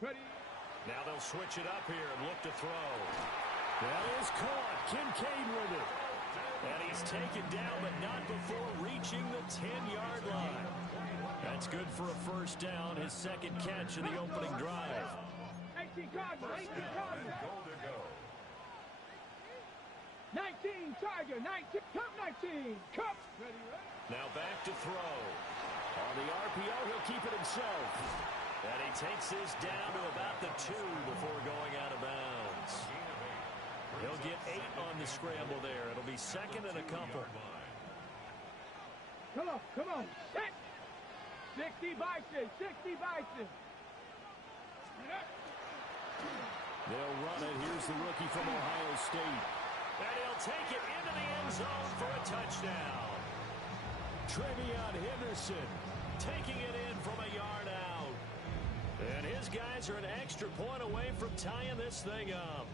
Now they'll switch it up here and look to throw. That is caught. Kincaid with it. And he's taken down, but not before reaching the 10-yard line. That's good for a first down, his second catch of the opening drive. 19 Cardinals. 19 Tiger. 19. Cup 19. Cup. Now back to throw. On the RPO, he'll keep it himself. And he takes this down to about the 2 before going out of bounds. He'll get 8 on the scramble there. It'll be second and a couple. Come on. Set. 60 Bison. 60 Bison. They'll run it. Here's the rookie from Ohio State. And he'll take it into the end zone for a touchdown. Trevion Henderson taking it in from a yard out. And his guys are an extra point away from tying this thing up.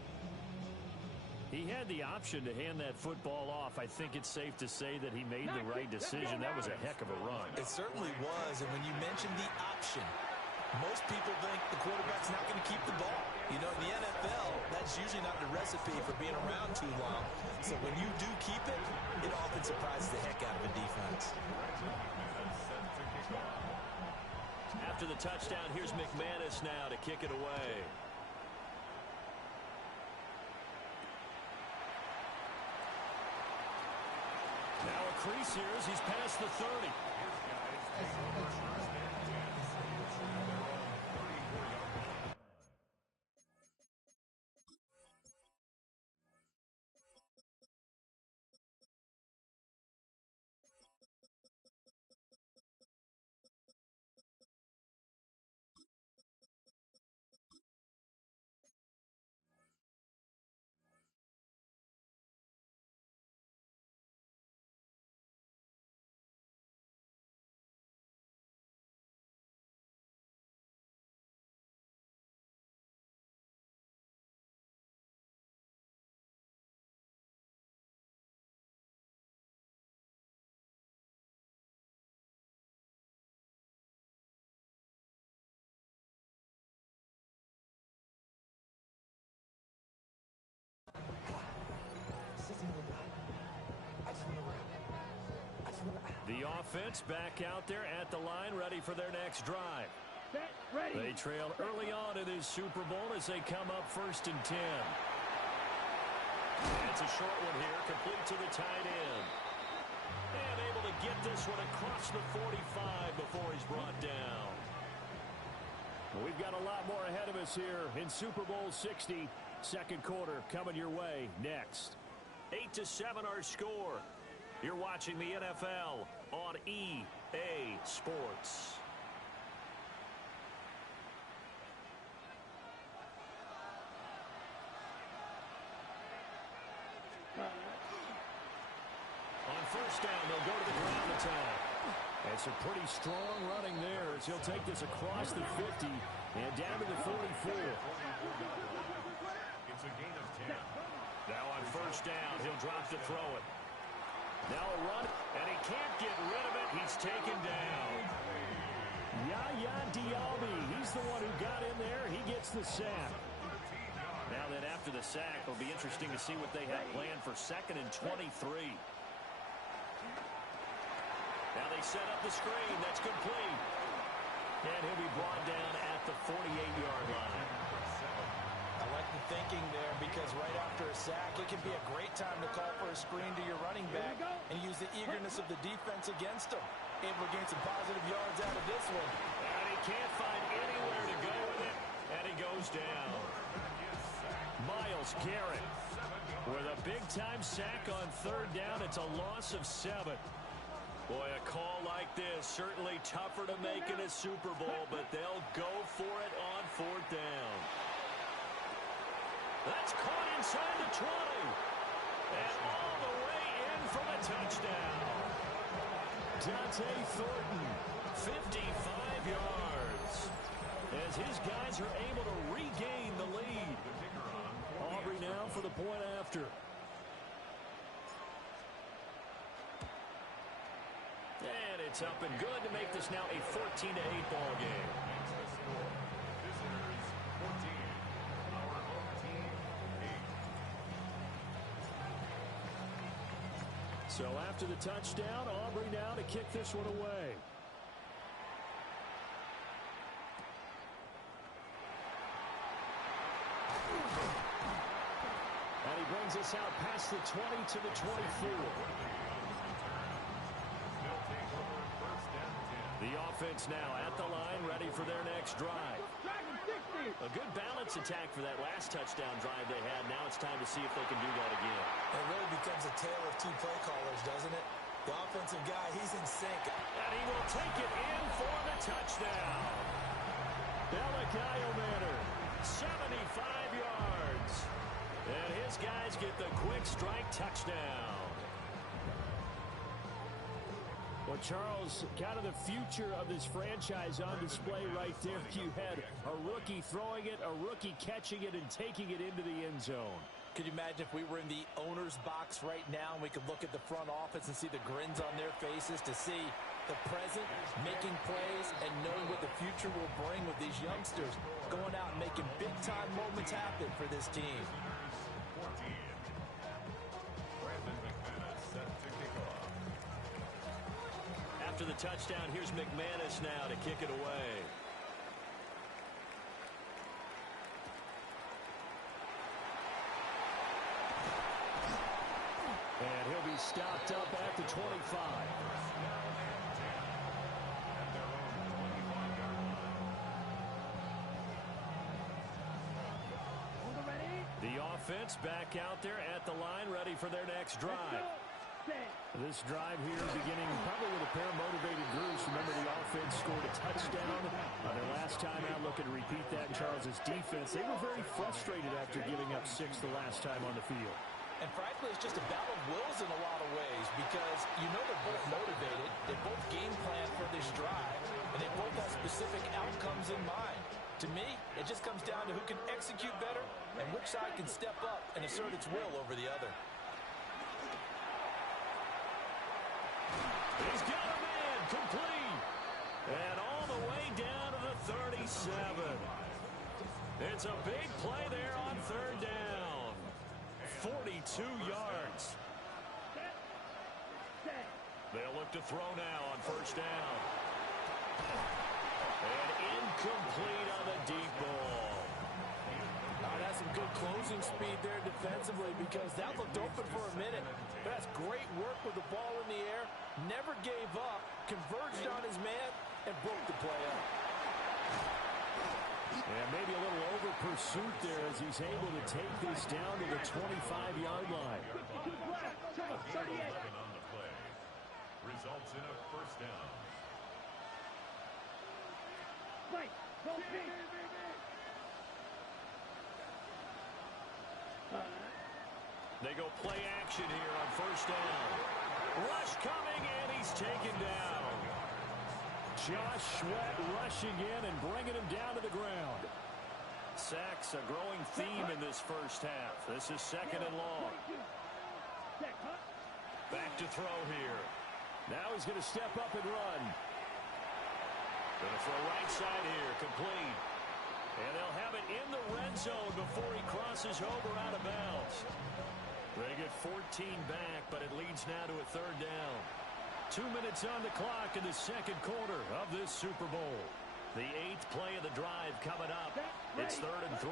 He had the option to hand that football off. I think it's safe to say that he made the right decision. That was a heck of a run. It certainly was. And when you mentioned the option, most people think the quarterback's not going to keep the ball. You know, in the NFL, that's usually not the recipe for being around too long. So when you do keep it, it often surprises the heck out of a defense. After the touchdown, here's McManus now to kick it away. Now a crease here as he's past the 30. The offense back out there at the line, ready for their next drive. Set. Ready. They trail early on in this Super Bowl as they come up 1st and 10. It's a short one here, complete to the tight end. And able to get this one across the 45 before he's brought down. Well, we've got a lot more ahead of us here in Super Bowl 60. Second quarter coming your way next. 8-7 our score. You're watching the NFL on EA Sports. On first down, they'll go to the ground attack. It's a pretty strong running there as he'll take this across the 50 and down to the 44. It's a gain of 10. Now on first down, he'll drop to throw it. Now a run, and he can't get rid of it. He's taken down. Yaya Diaby, he's the one who got in there. He gets the sack. Now then after the sack, it'll be interesting to see what they have planned for 2nd and 23. Now they set up the screen. That's complete. And he'll be brought down at the 48-yard line. I like the thinking there because right after a sack, it can be a great time to call for a screen to your running back and use the eagerness of the defense against him. Able to gain some positive yards out of this one. And he can't find anywhere to go with it, and he goes down. Myles Garrett with a big-time sack on 3rd down. It's a loss of 7. Boy, a call like this, certainly tougher to make in a Super Bowl, but they'll go for it on 4th down. That's caught inside the 20. And all the way in for the touchdown. Dante Thornton, 55 yards. As his guys are able to regain the lead. Aubrey now for the point after. And it's up and good to make this now a 14-8 ball game. So after the touchdown, Aubrey now to kick this one away. And he brings us out past the 20 to the 24. The offense now at the line, ready for their next drive. A good balance attack for that last touchdown drive they had. Now it's time to see if they can do that again. It really becomes a tale of two play callers, doesn't it? The offensive guy, he's in sync. And he will take it in for the touchdown. Bellicayo Manor, 75 yards. And his guys get the quick strike touchdown. Well, Charles, kind of the future of this franchise on display right there. You had a rookie throwing it, a rookie catching it, and taking it into the end zone. Could you imagine if we were in the owner's box right now and we could look at the front office and see the grins on their faces, to see the present making plays and knowing what the future will bring with these youngsters going out and making big-time moments happen for this team. After the touchdown, here's McManus now to kick it away. And he'll be stopped up at the 25. The offense back out there at the line, ready for their next drive. This drive here beginning probably with a pair of motivated groups. Remember, the offense scored a touchdown their last time out. Looking to repeat that in Charles's defense. They were very frustrated after giving up 6 the last time on the field. And frankly, it's just a battle of wills in a lot of ways, because you know they're both motivated, they both game plan for this drive, and they both have specific outcomes in mind. To me, it just comes down to who can execute better and which side can step up and assert its will over the other. He's got a man complete. And all the way down to the 37. It's a big play there on third down. 42 yards. They'll look to throw now on first down. And incomplete on the deep ball. That's some good closing speed there defensively, because that looked open for a minute. But that's great work with the ball in the air. Never gave up, converged on his man, and broke the play up. And maybe a little over pursuit there as he's able to take this down to the 25-yard line. 11 on the play. Results in a first down. They go play action here on first down. Rush coming, and he's taken down. Josh Sweat rushing in and bringing him down to the ground. Sacks a growing theme in this first half. This is second and long. Back to throw here. Now he's going to step up and run. Going to throw right side here, complete. And they'll have it in the red zone before he crosses over out of bounds. They get 14 back, but it leads now to a third down. 2 minutes on the clock in the second quarter of this Super Bowl. The 8th play of the drive coming up. It's 3rd and 3.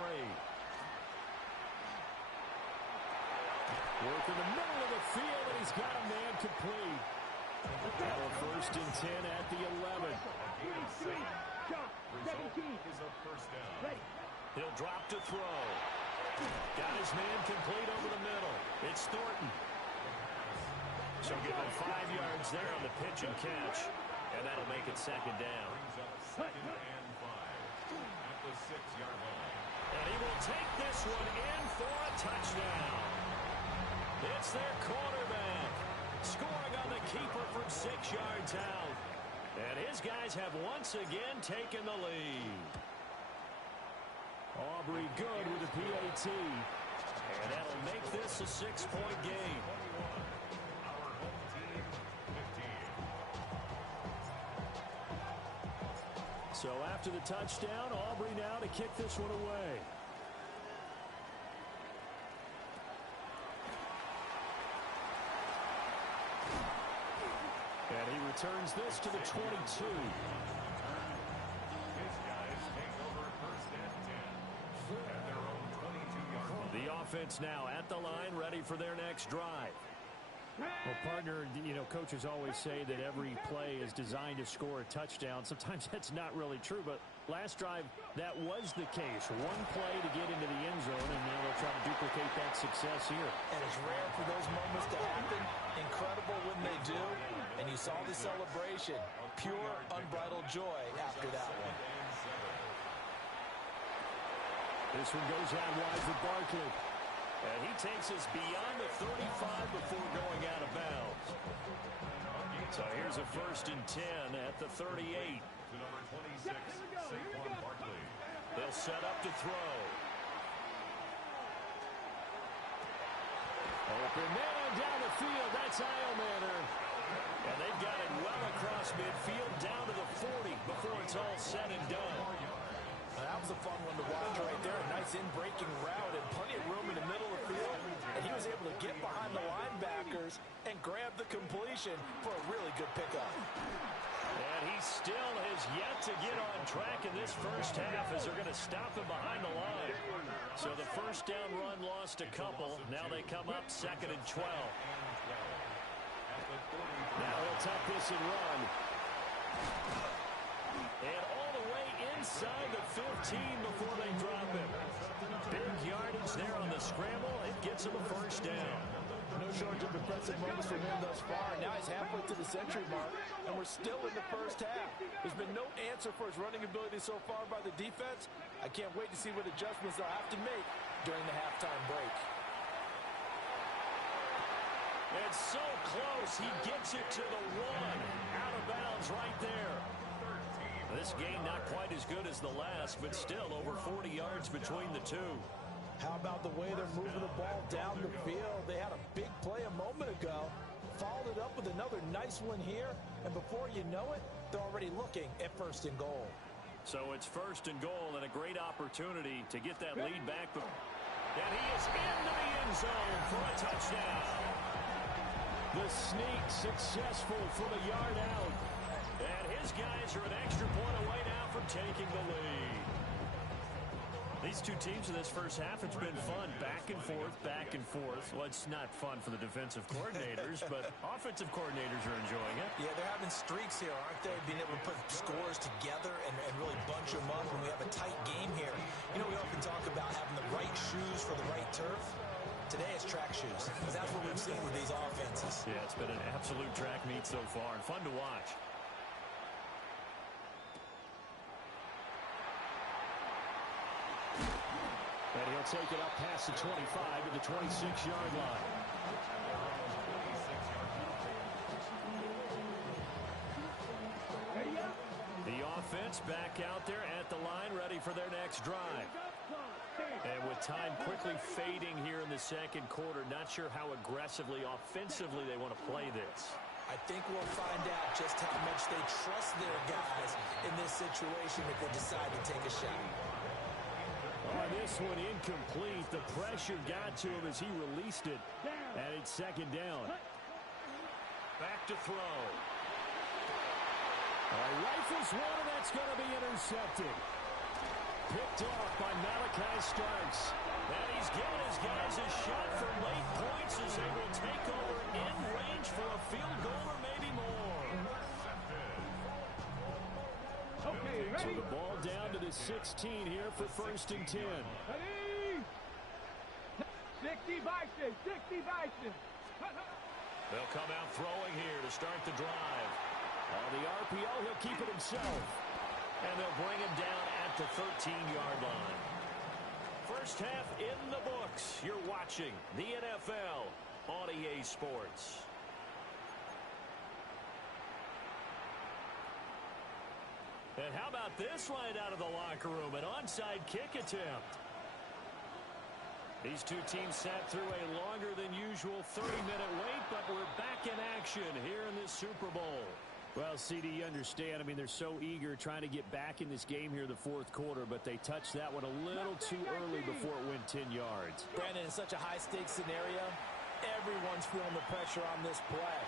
Work in the middle of the field, and he's got a man complete. Now a 1st and 10 at the 11. 17 is a first down. He'll drop to throw. Got his man complete over the middle. It's Thornton. So give him 5 yards there on the pitch and catch. And that'll make it second down. Brings up second and 5 at the 6-yard line. And he will take this one in for a touchdown. It's their quarterback. Scoring on the keeper from 6 yards out. And his guys have once again taken the lead. Aubrey good with the PAT. And that'll make this a 6-point game. Our home team, 15. So after the touchdown, Aubrey now to kick this one away. And he returns this to the 22. His guys take over first and 10 at their own 22-yard line. The offense now at the line, ready for their next drive. Well, partner, you know, coaches always say that every play is designed to score a touchdown. Sometimes that's not really true, but last drive, that was the case. One play to get into the end zone, and now they'll try to duplicate that success here. And it's rare for those moments to happen. Incredible when they do. And you saw the celebration. Pure, unbridled joy after that one. This one goes out wide for Barkley. And he takes us beyond the 35 before going out of bounds. So here's a 1st and 10 at the 38. To number 26, Saquon Barkley. They'll set up to throw. Open man down the field. That's Eilmaner. And they've got it well across midfield down to the 40 before it's all said and done. That was a fun one to watch right there. A nice in-breaking route and plenty of room in the middle of the field. And he was able to get behind the linebackers and grab the completion for a really good pickup. And he still has yet to get on track in this first half as they're going to stop him behind the line. So the first down run lost a couple. Now they come up 2nd and 12. Now he'll tuck this and run. And all the way inside the 15 before they drop him. Big yardage there on the scramble. It gets him a first down. No shortage of impressive moments from him thus far. Now he's halfway to the century mark, and we're still in the first half. There's been no answer for his running ability so far by the defense. I can't wait to see what adjustments they'll have to make during the halftime break. It's so close. He gets it to the 1. Out of bounds right there. This game not quite as good as the last, but still over 40 yards between the two. How about the way they're moving the ball down the field? They had a big play a moment ago, followed it up with another nice one here, and before you know it, they're already looking at 1st and goal. So it's 1st and goal and a great opportunity to get that lead back. And he is into the end zone for a touchdown. The sneak successful from a yard out. And his guys are an extra point away now from taking the lead. These two teams in this first half, it's been fun. Back and forth, back and forth. Well, it's not fun for the defensive coordinators, but offensive coordinators are enjoying it. Yeah, they're having streaks here, aren't they? Being able to put scores together and really bunch them up when we have a tight game here. You know, we often talk about having the right shoes for the right turf. Today it's track shoes. That's what we've seen with these offenses. Yeah, it's been an absolute track meet so far and fun to watch. And he'll take it up past the 25 to the 26-yard line. The offense back out there at the line, ready for their next drive. And with time quickly fading here in the second quarter, not sure how aggressively, offensively they want to play this. I think we'll find out just how much they trust their guys in this situation if they decide to take a shot. On this one, incomplete. The pressure got to him as he released it. And it's 2nd down. Back to throw. Rifles one, and that's going to be intercepted. Picked off by Malachi Starks. And he's given his guys a shot for late points as they will take over in range for a field goal or maybe more. Okay, So ready? the ball down to the 16 here for 1st and 10. Ready? 60 Bison, 60 Bison. They'll come out throwing here to start the drive. On the RPO, he'll keep it himself. And they'll bring him down at the 13-yard line. First half in the books. You're watching the NFL on EA Sports. And how about this right out of the locker room? An onside kick attempt. These two teams sat through a longer than usual 30-minute wait, but we're back in action here in this Super Bowl. Well, CD, you understand. I mean, they're so eager trying to get back in this game here in the fourth quarter, but they touched that one a little too early before it went 10 yards. Brandon, in such a high-stakes scenario, everyone's feeling the pressure on this play.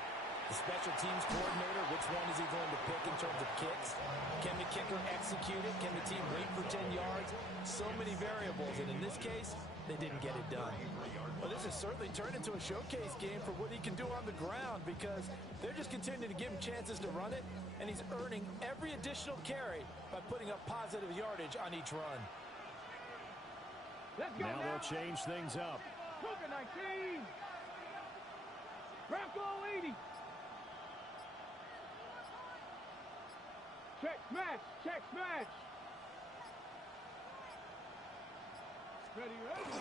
The special teams coordinator, which one is he going to pick in terms of kicks? Can the kicker execute it? Can the team wait for 10 yards? So many variables, and in this case, they didn't get it done. Well, this has certainly turned into a showcase game for what he can do on the ground because they're just continuing to give him chances to run it, and he's earning every additional carry by putting up positive yardage on each run. Let's go now they'll change things up. Booker 19. Bronco 80. Check smash. Check smash. Ready, ready.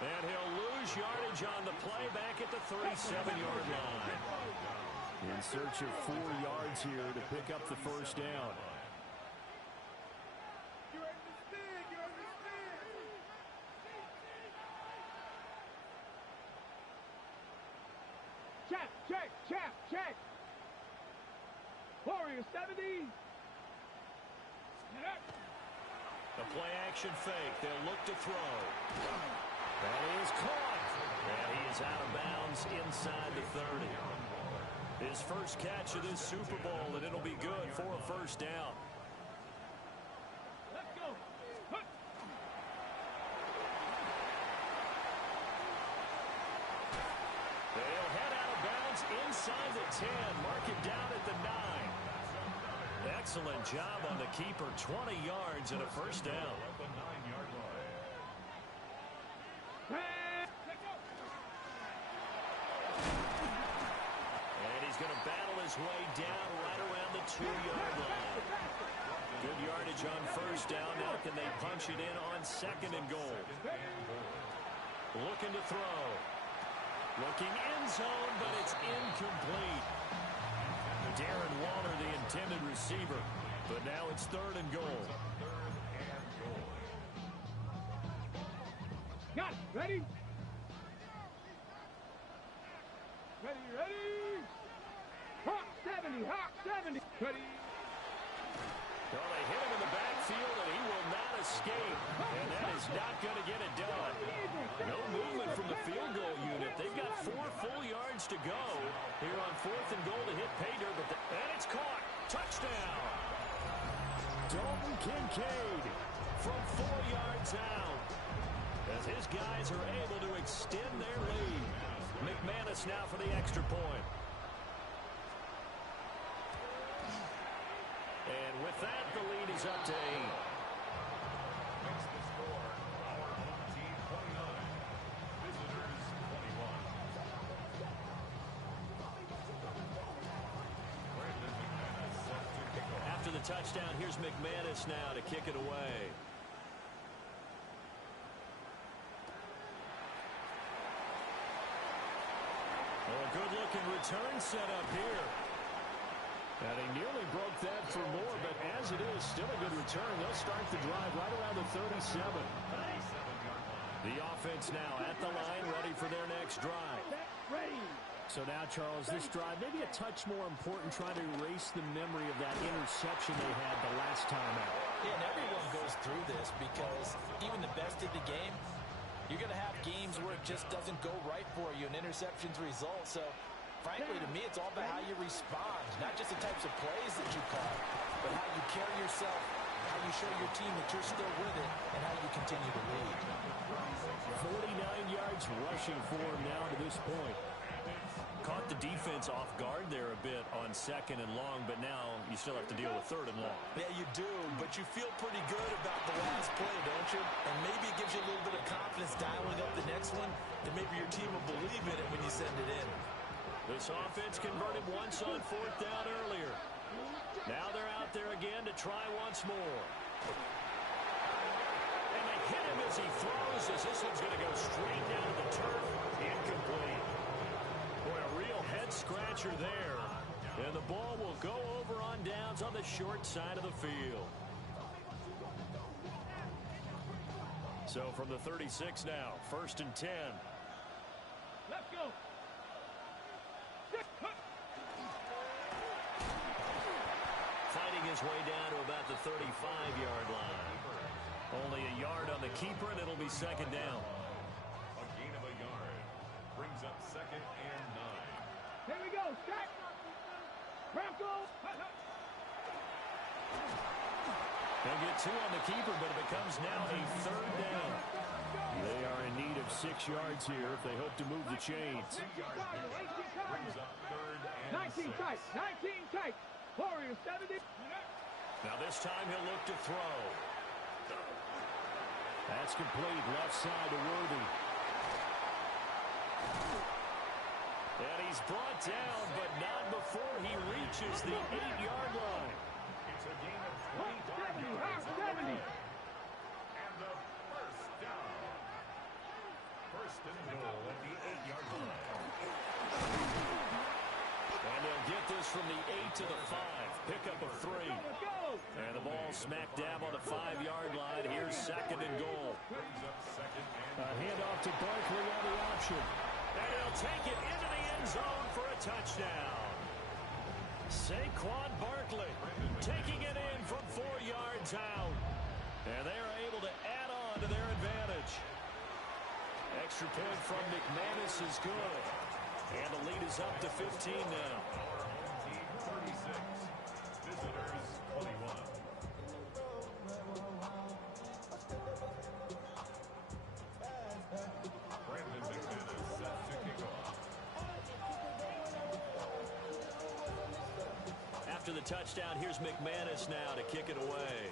And he'll lose yardage on the play back at the 37-yard line. In search of 4 yards here to pick up the first down. Check, check, check, check. Warrior 70. The play action fake. They'll look to throw. That is caught. And he is out of bounds inside the 30. His first catch of this Super Bowl, and it'll be good for a first down. Let's go. Hup. They'll head out of bounds inside the 10. Mark it down at the 9. Excellent job on the keeper. 20 yards and a first down. At the 9-yard line. Let's go. And he's going to battle his way down right around the 2-yard line. Good yardage on first down. Now can they punch it in on second and goal? Looking to throw. Looking end zone, but it's incomplete. Darren Waller, the intended receiver. But now it's third and goal. Got it. Ready? Ready, ready. Hawk 70, Hawk 70. Ready. Well, they hit him in the backfield, and he will not escape. And that is not going to get it done. No movement from the field goal unit. They've got 4 full yards to go here on fourth and goal to hit pay dirt. And it's caught. Touchdown. Dalton Kincaid from 4 yards out. As his guys are able to extend their lead. McManus now for the extra point. And with that, the lead is up to 8. Makes the score our home team 29. Visitors 21. Brandon McManus set to kick off. After the touchdown, here's McManus now to kick it away. Oh, a good-looking return set up here. Now, they nearly broke that for more, but as it is, still a good return. They'll start the drive right around the 37. The offense now at the line, ready for their next drive. Ready. So now, Charles, this drive maybe a touch more important, trying to erase the memory of that interception they had the last time out. Yeah, and everyone goes through this because even the best in the game, you're going to have games where it just doesn't go right for you, and interceptions result. So, frankly, to me, it's all about how you respond, not just the types of plays that you call, but how you carry yourself, how you show your team that you're still with it, and how you continue to lead. 49 yards rushing for him now to this point. Caught the defense off guard there a bit on second and long, but now you still have to deal with third and long. Yeah, you do, but you feel pretty good about the last play, don't you? And maybe it gives you a little bit of confidence dialing up the next one, that maybe your team will believe in it when you send it in. This offense converted once on fourth down earlier. Now they're out there again to try once more. And they hit him as he throws, as this one's going to go straight down to the turf. Incomplete. Boy, a real head-scratcher there. And the ball will go over on downs on the short side of the field. So from the 36 now, 1st and 10. Let's go. Fighting his way down to about the 35-yard line. Only a yard on the keeper, and it'll be second down. A gain of a yard brings up 2nd and 9. Here we go. Set. Bronco. They'll get 2 on the keeper, but it becomes now a 3rd down. They are in need of 6 yards here if they hope to move the chains. Brings up 3rd and 19 6. tight. 19 tight. Warriors 70. Now this time he'll look to throw. That's complete. Left side to Worthy. And he's brought down, but not before he reaches the 8-yard line. It's a gain of 25 yards. 70. And the first down. First and goal at the 8-yard line. And they'll get this from the 8 to the 5. Pick up of 3. And the ball smack dab on the 5-yard line. Here's 2nd and goal. Brings up 2nd and A handoff to Barkley on the option. And he'll take it into the end zone for a touchdown. Saquon Barkley taking it in from 4 yards out. And they are able to add on to their advantage. Extra point from McManus is good. And the lead is up to 15 now. team 36. Visitors 21. Brandon McManus set to kick off. After the touchdown, here's McManus now to kick it away.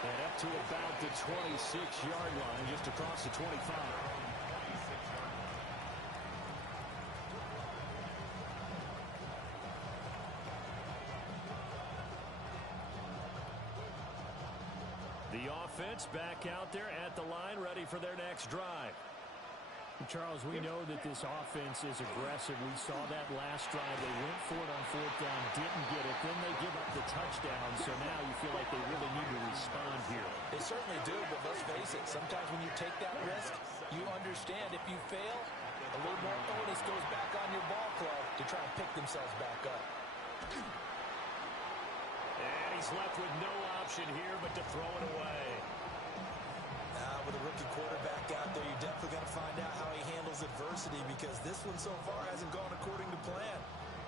And up to about the 26-yard line, just across the 25. 26-yard line. The offense back out there at the line, ready for their next drive. Charles, we know that this offense is aggressive. We saw that last drive. They went for it on 4th down, didn't get it. Then they give up the touchdown. So now you feel like they really need to respond here. They certainly do, but let's face it, sometimes when you take that risk, you understand if you fail, a little more onus goes back on your ball club to try and pick themselves back up. And he's left with no option here but to throw it away. With a rookie quarterback out there, you're definitely going to find out how he handles adversity, because this one so far hasn't gone according to plan.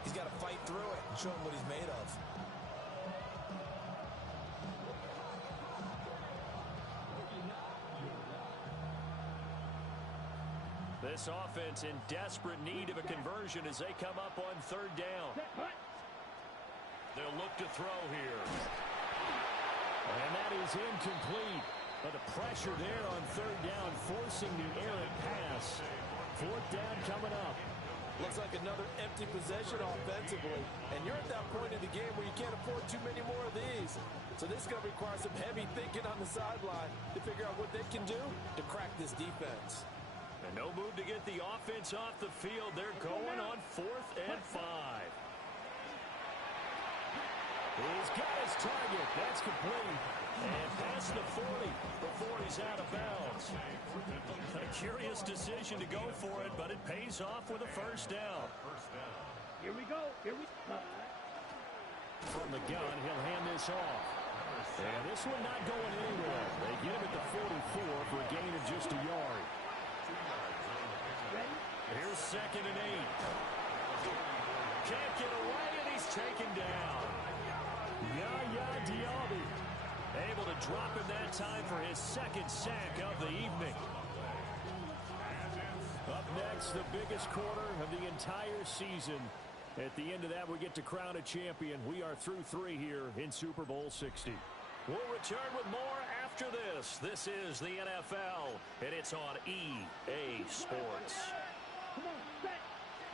He's got to fight through it and show him what he's made of. This offense in desperate need of a conversion as they come up on 3rd down. They'll look to throw here. And that is incomplete. But the pressure there on 3rd down, forcing the errant pass. 4th down coming up. Looks like another empty possession offensively. And you're at that point in the game where you can't afford too many more of these. So this is going to require some heavy thinking on the sideline to figure out what they can do to crack this defense. And no move to get the offense off the field. They're going on 4th and 5. He's got his target. That's complete. And past the 40 before he's out of bounds. A curious decision to go for it, but it pays off with a 1st down. Here we go. Here we go. From the gun, he'll hand this off. And this one not going anywhere. They get him at the 44 for a gain of just a yard. Here's 2nd and 8. Can't get away, and he's taken down. Yaya Diaby able to drop him that time for his 2nd sack of the evening. Up next, the biggest quarter of the entire season. At the end of that, we get to crown a champion. We are through 3 here in Super Bowl 60. We'll return with more after this. This is the NFL, and it's on EA Sports. Come on, set,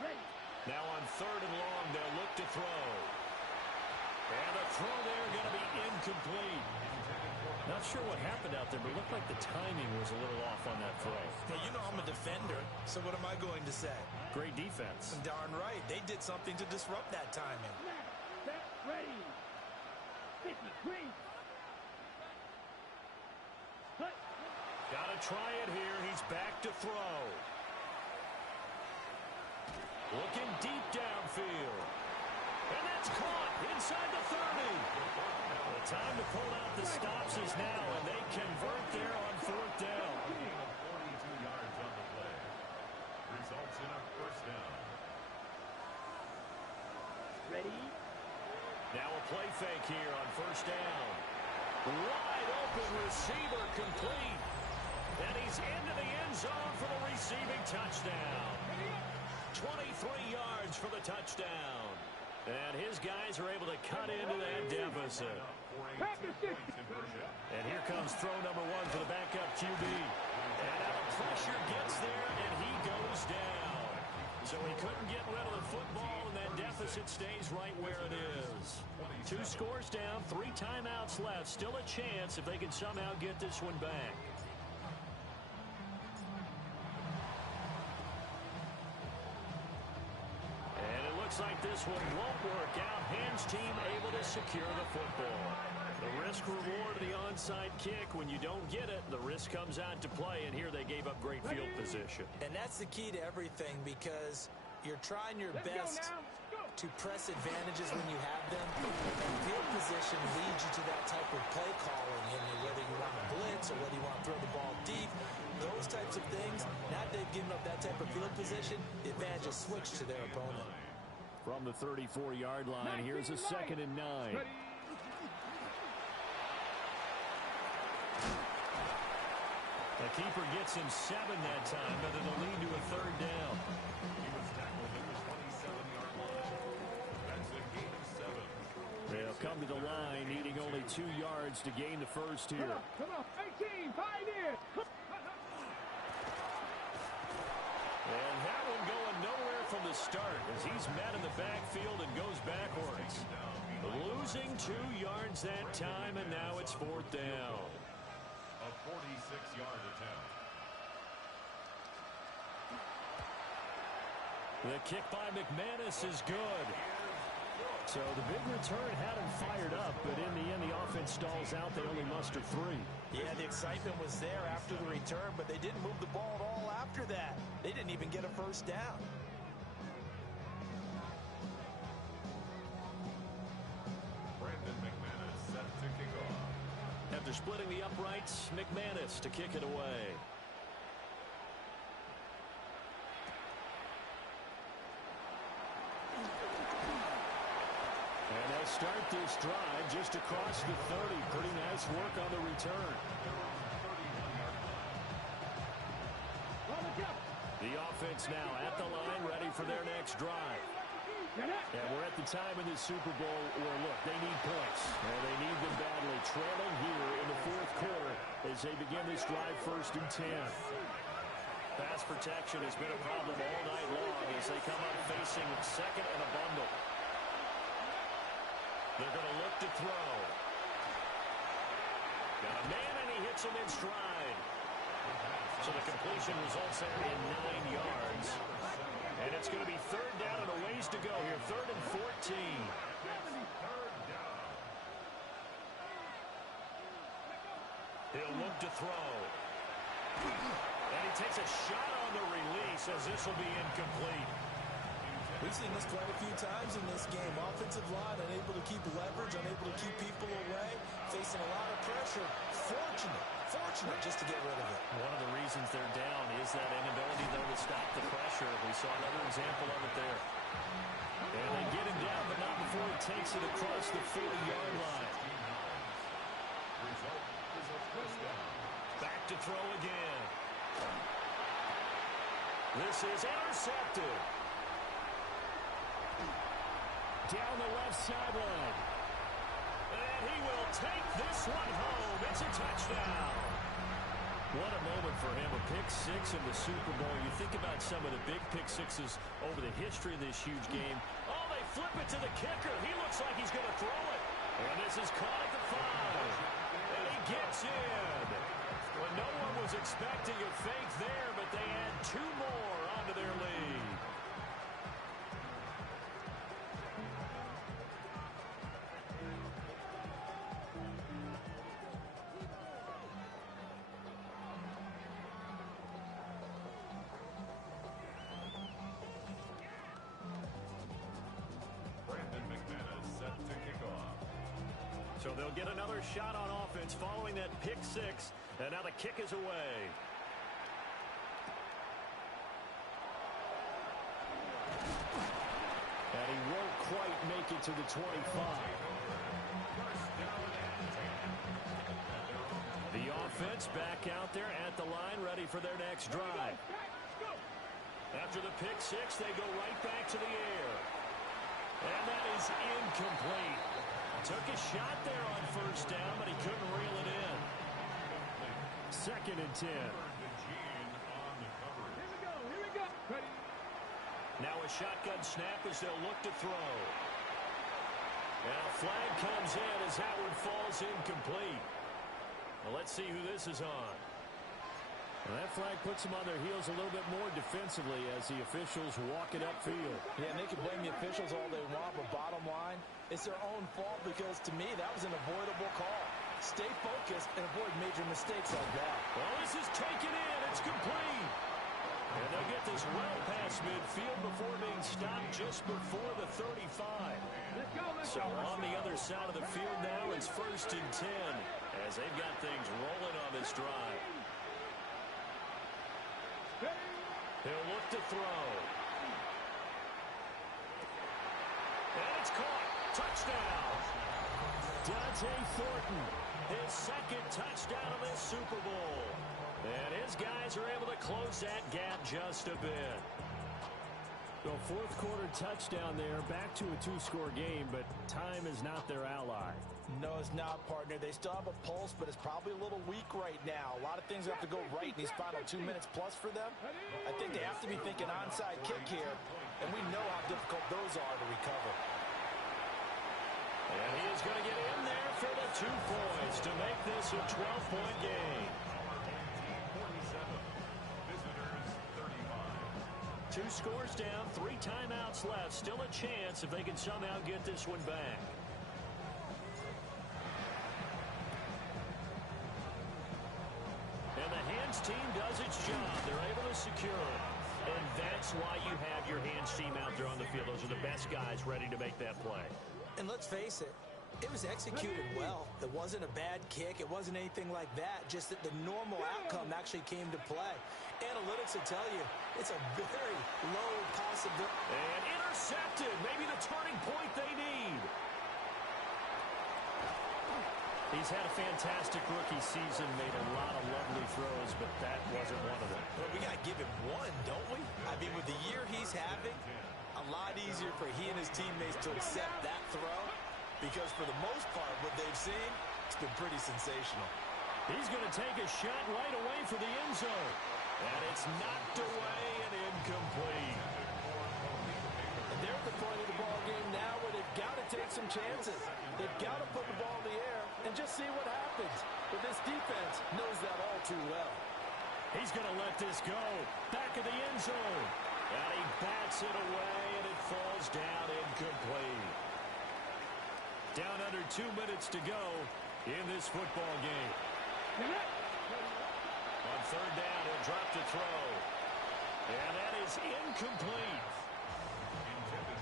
ready. Now on 3rd and long, they'll look to throw. And the throw there going to be incomplete. Not sure what happened out there, but it looked like the timing was a little off on that throw. Now, you know I'm a defender, so what am I going to say? Great defense. Darn right. They did something to disrupt that timing. Set, ready. 50, green. Cut. Got to try it here. He's back to throw. Looking deep downfield. And that's caught inside the 30. The time to pull out the stops is now, and they convert there on fourth down. 42 yards on the play. Results in a first down. Ready? Now a play fake here on first down. Wide open receiver complete. And he's into the end zone for the receiving touchdown. 23 yards for the touchdown. And his guys are able to cut into that deficit. And here comes throw number one for the backup QB. And now the pressure gets there, and he goes down. So he couldn't get rid of the football, and that deficit stays right where it is. 2 scores down, 3 timeouts left. Still a chance if they can somehow get this one back. Looks like this one won't work out. Hands team able to secure the football. The risk reward of the onside kick. When you don't get it, the risk comes out to play, and here they gave up great field position. And that's the key to everything, because you're trying your best to press advantages when you have them. And field position leads you to that type of play calling, and whether you want to blitz or whether you want to throw the ball deep, those types of things. Now that they've given up that type of field position, the advantage is switched to their opponent. From the 34-yard line, here's a 2nd and 9. The keeper gets him 7 that time, but it'll lead to a 3rd down. He was tackled at the 27-yard line. That's a gain of 7. They'll come to the line, needing only 2 yards to gain the first here. Come on, 18, pioneer. And that one going nowhere from the start as he's met in the backfield and goes backwards. Losing 2 yards that time, and now it's 4th down. A 46-yard attempt. The kick by McManus is good. So the big return had him fired up, but in the end, the offense stalls out. They only muster 3. Yeah, the excitement was there after the return, but they didn't move the ball at all after that. They didn't even get a first down. Brandon McManus set to kick off. After splitting the uprights, McManus to kick it away. And they'll start this drive just across the 30. Pretty nice work on the return. The offense now at the line, ready for their next drive. And we're at the time in the Super Bowl where, look, they need points. And they need them badly. Trailing here in the 4th quarter as they begin this drive 1st and 10. Pass protection has been a problem all night long as they come up facing 2nd and a bundle. They're going to look to throw. Got a man, and he hits him in stride. So the completion results there in 9 yards. And it's going to be 3rd down and a ways to go here. 3rd and 14. He'll look to throw. And he takes a shot on the release as this will be incomplete. We've seen this quite a few times in this game. Offensive line unable to keep leverage, unable to keep people away, facing a lot of pressure. Fortunate just to get rid of it. One of the reasons they're down is that inability, though, to stop the pressure. We saw another example of it there. And they get him down, but not before he takes it across the 40-yard line. Back to throw again. This is intercepted. Down the left sideline. And he will take this one home. It's a touchdown. What a moment for him. A pick 6 in the Super Bowl. You think about some of the big pick 6s over the history of this huge game. Oh, they flip it to the kicker. He looks like he's going to throw it. And this is caught at the 5. And he gets in. Well, no one was expecting a fake there, but they add 2 more onto their lead. So they'll get another shot on offense following that pick six. And now the kick is away. And he won't quite make it to the 25. The offense back out there at the line, ready for their next drive. After the pick six, they go right back to the air. And that is incomplete. Took a shot there on first down, but he couldn't reel it in. 2nd and 10. Here we go. Ready. Now a shotgun snap as they'll look to throw. And a flag comes in as that one falls incomplete. Well, let's see who this is on. Well, that flag puts them on their heels a little bit more defensively as the officials walk it upfield. Yeah, and they can blame the officials all they want, but bottom line, it's their own fault because, to me, that was an avoidable call. Stay focused and avoid major mistakes like that. Well, this is taken in. It's complete. And they'll get this well past midfield before being stopped just before the 35. So on the other side of the field now, it's 1st and 10 as they've got things rolling on this drive. He'll look to throw. And it's caught. Touchdown. Dante Thornton. His 2nd touchdown of this Super Bowl. And his guys are able to close that gap just a bit. So 4th quarter touchdown there. Back to a 2-score game, but time is not their ally. No, it's not, partner. They still have a pulse, but it's probably a little weak right now. A lot of things have to go right in these final 2 minutes plus for them. I think they have to be thinking onside kick here, and we know how difficult those are to recover. And he is going to get in there for the 2 points to make this a 12-point game. 2 scores down, 3 timeouts left. Still a chance if they can somehow get this one back. And the hands team does its job. They're able to secure it. And that's why you have your hands team out there on the field. Those are the best guys ready to make that play. And let's face it, it was executed well. It wasn't a bad kick. It wasn't anything like that. Just that the normal outcome actually came to play. Analytics will tell you it's a very low possibility. And intercepted. Maybe the turning point they need. He's had a fantastic rookie season, made a lot of lovely throws, but that wasn't one of them. Well, we got to give him one, don't we? I mean, with the year he's having, a lot easier for he and his teammates to accept that throw because for the most part, what they've seen, it's been pretty sensational. He's going to take a shot right away for the end zone. And it's knocked away and incomplete. And they're at the point of the ball game now where they've got to take some chances. They've got to put the ball in the air and just see what happens. But this defense knows that all too well. He's going to let this go. Back of the end zone. And he bats it away, and it falls down incomplete. Down under 2 minutes to go in this football game. On 3rd down, he'll drop to throw. And that is incomplete.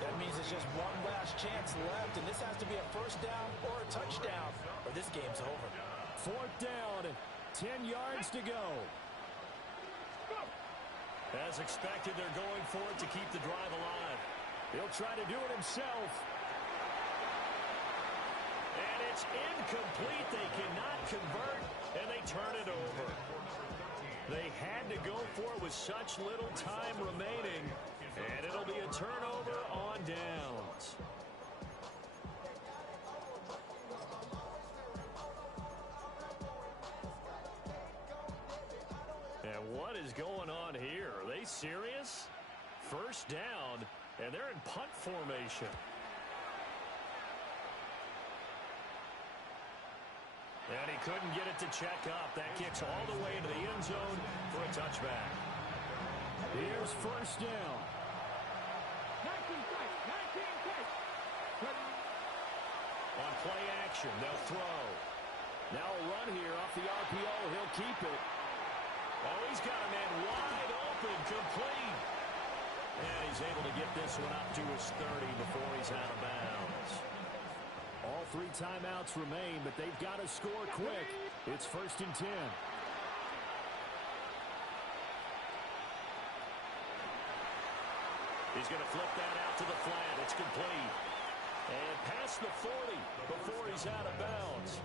That means it's just one last chance left, and this has to be a 1st down or a touchdown, or this game's over. 4th down, 10 yards to go. As expected, they're going for it to keep the drive alive. He'll try to do it himself. And it's incomplete. They cannot convert, and they turn it over. They had to go for it with such little time remaining, and it'll be a turnover on downs. And what is going on here? Are they serious? 1st down, and they're in punt formation. And he couldn't get it to check up. That kicks all the way into the end zone for a touchback. Here's 1st down. 19 play. On play action, they'll throw. Now a run here off the RPO. He'll keep it. Oh, he's got a man wide open, complete. And he's able to get this one up to his 30 before he's out of bounds. All 3 timeouts remain, but they've got to score quick. It's 1st and 10. He's going to flip that out to the flat. It's complete. And past the 40 before he's out of bounds.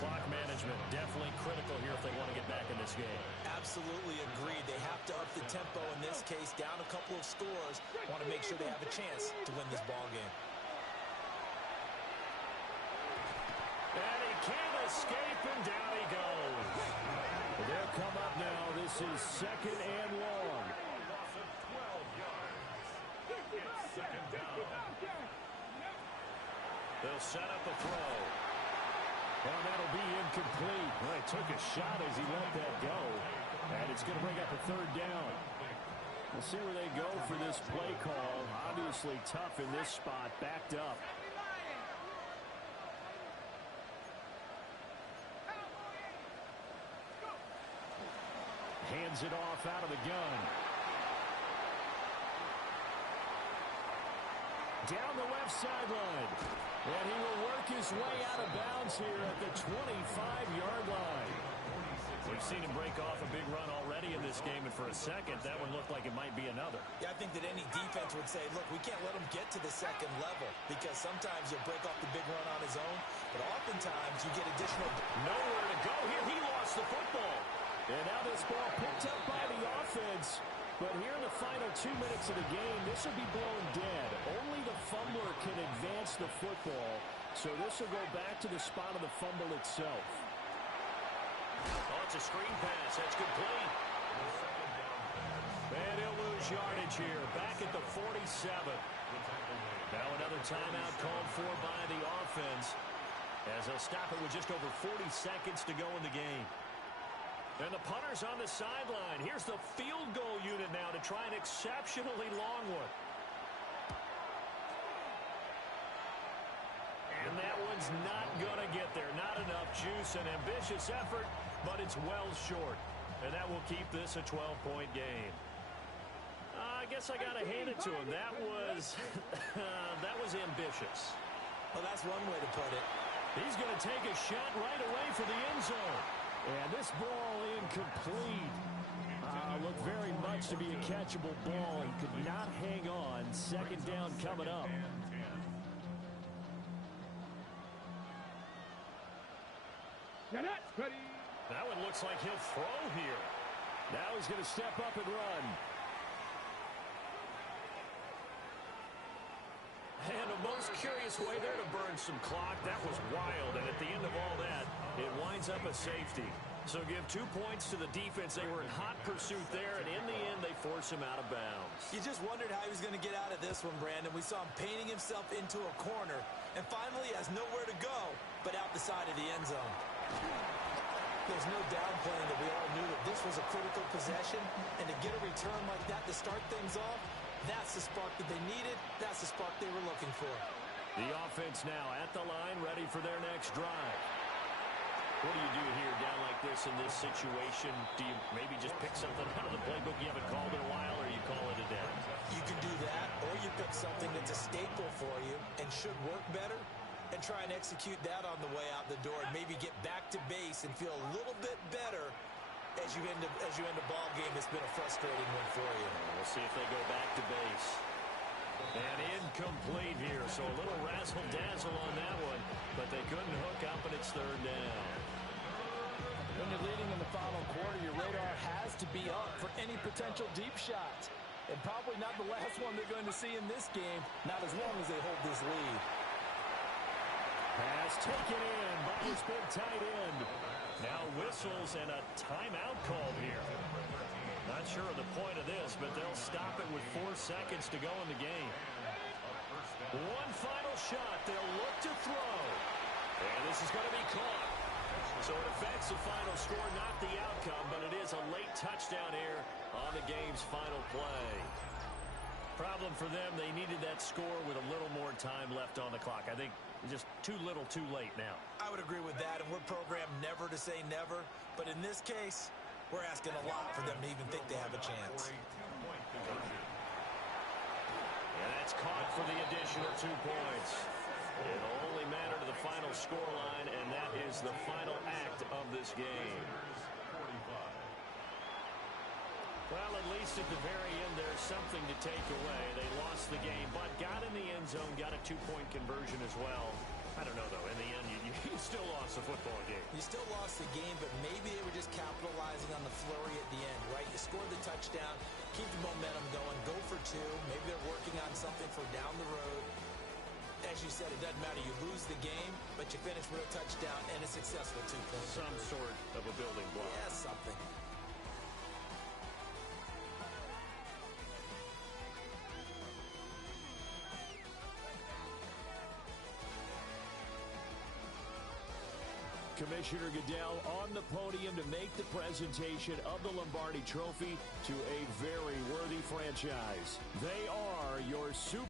Clock management definitely critical here if they want to get back in this game. Absolutely agreed. They have to up the tempo in this case, down a couple of scores. Want to make sure they have a chance to win this ball game. And he can't escape, and down he goes. They'll come up now. This is 2nd and long. They'll set up a throw. And that'll be incomplete. Well, he took a shot as he let that go. And it's going to bring up a 3rd down. We'll see where they go for this play call. Obviously tough in this spot, backed up. Hands it off out of the gun. Down the left sideline. And he will work his way out of bounds here at the 25-yard line. We've seen him break off a big run already in this game, and for a second, that one looked like it might be another. Yeah, I think that any defense would say, look, we can't let him get to the 2nd level, because sometimes he'll break off the big run on his own, but oftentimes you get additional. Nowhere to go here. He lost the football. And now this ball picked up by the offense. But here in the final 2 minutes of the game, this will be blown dead. Only the fumbler can advance the football. So this will go back to the spot of the fumble itself. Oh, it's a screen pass. That's complete. And he'll lose yardage here. Back at the 47. Now another timeout called for by the offense, as they'll stop it with just over 40 seconds to go in the game. And the punter's on the sideline. Here's the field goal unit now to try an exceptionally long one. And that one's not going to get there. Not enough juice. An ambitious effort, but it's well short. And that will keep this a 12-point game. I guess I got to hand it to him. That was ambitious. Well, that's one way to put it. He's going to take a shot right away for the end zone. And this ball incomplete. Looked very much to be a catchable ball. He could not hang on. 2nd down coming up. Ready. That one looks like he'll throw here. Now he's going to step up and run. And a most curious way there to burn some clock. That was wild, and at the end of all that, it winds up a safety. So give 2 points to the defense. They were in hot pursuit there, and in the end, they force him out of bounds. You just wondered how he was going to get out of this one, Brandon. We saw him painting himself into a corner, and finally has nowhere to go but out the side of the end zone. There's no downplaying that we all knew that this was a critical possession, and to get a return like that to start things off, that's the spark that they needed. That's the spark they were looking for. The offense now at the line, ready for their next drive. What do you do here down like this in this situation? Do you maybe just pick something out of the playbook you haven't called in a while, or you call it a day? You can do that, or you pick something that's a staple for you and should work better, and try and execute that on the way out the door, and maybe get back to base and feel a little bit better as you end a ball game that's been a frustrating one for you. We'll see if they go back to base. And incomplete here, so a little razzle-dazzle on that one, but they couldn't hook up, and it's 3rd down. When you're leading in the final quarter, your radar has to be up for any potential deep shots. And probably not the last one they're going to see in this game, not as long as they hold this lead. Pass taken in by his big tight end. Now whistles and a timeout called here. Not sure of the point of this, but they'll stop it with 4 seconds to go in the game. One final shot. They'll look to throw. And this is going to be caught. So it affects the final score, not the outcome, but it is a late touchdown here on the game's final play. Problem for them, they needed that score with a little more time left on the clock. I think just too little, too late now. I would agree with that, and we're programmed never to say never. But in this case, we're asking a lot for them to even think they have a chance. And that's caught for the additional 2 points. It'll only matter to the final scoreline, and that is the final act of this game. Well, at least at the very end, there's something to take away. They lost the game, but got in the end zone, got a two-point conversion as well. I don't know, though. In the end, you still lost the football game. You still lost the game, but maybe they were just capitalizing on the flurry at the end, right? You scored the touchdown, keep the momentum going, go for two. Maybe they're working on something for down the road. As you said, it doesn't matter. You lose the game, but you finish with a touchdown and a successful two-point Some conversion. sort of a building block. Yeah, something. Commissioner Goodell on the podium to make the presentation of the Lombardi Trophy to a very worthy franchise. They are your Super